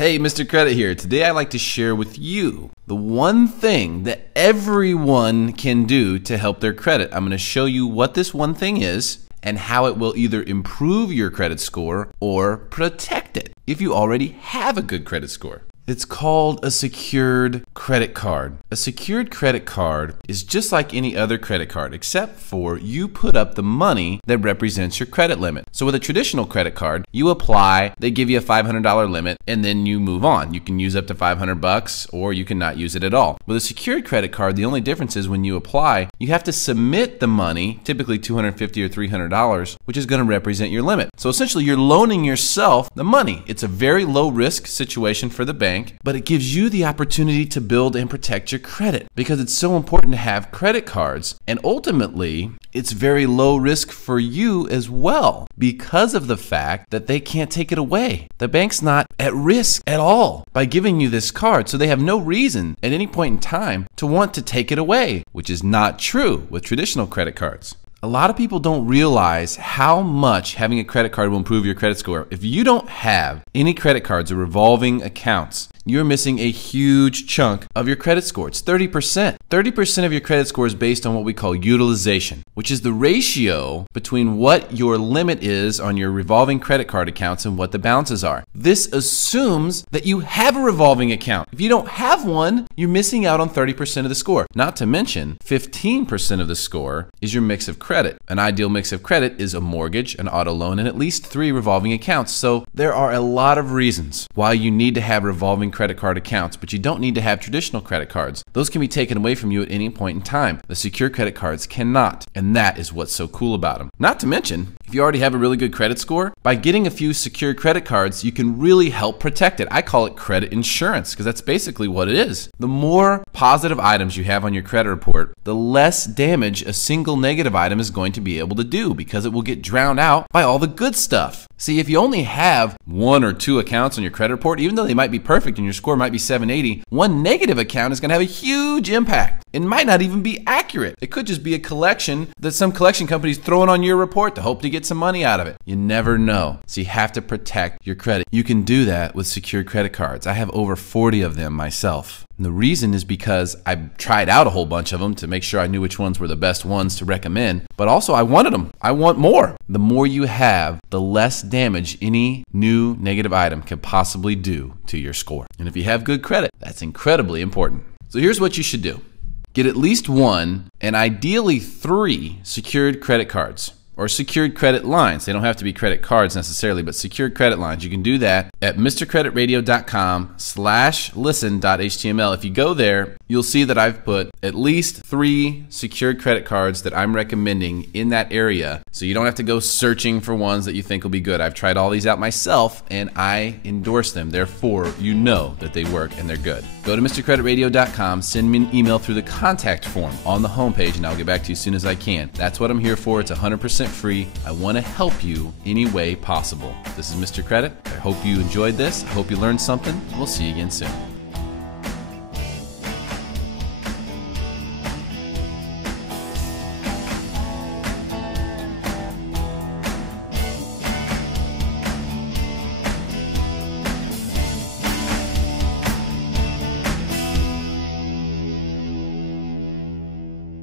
Hey, Mr. Credit here. Today I'd like to share with you the one thing that everyone can do to help their credit. I'm going to show you what this one thing is and how it will either improve your credit score or protect it if you already have a good credit score. It's called a secured credit card. A secured credit card is just like any other credit card, except for you put up the money that represents your credit limit. So with a traditional credit card, you apply, they give you a $500 limit, and then you move on. You can use up to $500 or you can not use it at all. With a secured credit card, the only difference is when you apply, you have to submit the money, typically $250 or $300, which is going to represent your limit. So essentially you're loaning yourself the money. It's a very low risk situation for the bank, but it gives you the opportunity to build and protect your credit because it's so important to have credit cards. And ultimately, it's very low risk for you as well because of the fact that they can't take it away. The bank's not at risk at all by giving you this card, so they have no reason at any point in time to want to take it away, which is not true with traditional credit cards. A lot of people don't realize how much having a credit card will improve your credit score. If you don't have any credit cards or revolving accounts, you're missing a huge chunk of your credit score. It's 30%. 30% of your credit score is based on what we call utilization, which is the ratio between what your limit is on your revolving credit card accounts and what the balances are. This assumes that you have a revolving account. If you don't have one, you're missing out on 30% of the score. Not to mention, 15% of the score is your mix of credit. An ideal mix of credit is a mortgage, an auto loan, and at least 3 revolving accounts. So there are a lot of reasons why you need to have revolving credit card accounts, but you don't need to have traditional credit cards. Those can be taken away from you at any point in time. The secure credit cards cannot, and that is what's so cool about them. Not to mention, if you already have a really good credit score, by getting a few secured credit cards, you can really help protect it. I call it credit insurance because that's basically what it is. The more positive items you have on your credit report, the less damage a single negative item is going to be able to do because it will get drowned out by all the good stuff. See, if you only have 1 or 2 accounts on your credit report, even though they might be perfect and your score might be 780, one negative account is going to have a huge impact. It might not even be accurate. It could just be a collection that some collection company's throwing on your report to hope to get some money out of it. You never know. So you have to protect your credit. You can do that with secured credit cards. I have over 40 of them myself. And the reason is because I tried out a whole bunch of them to make sure I knew which ones were the best ones to recommend, but also I wanted them. I want more. The more you have, the less damage any new negative item can possibly do to your score. And if you have good credit, that's incredibly important. So here's what you should do. Get at least 1 and ideally 3 secured credit cards or secured credit lines. They don't have to be credit cards necessarily, but secured credit lines. You can do that at mrcreditradio.com/listen.html. If you go there, you'll see that I've put at least 3 secured credit cards that I'm recommending in that area. So you don't have to go searching for ones that you think will be good. I've tried all these out myself and I endorse them. Therefore, you know that they work and they're good. Go to mrcreditradio.com, send me an email through the contact form on the homepage and I'll get back to you as soon as I can. That's what I'm here for. It's 100% free. I want to help you any way possible. This is Mr. Credit. I hope you enjoyed this. I hope you learned something. We'll see you again soon.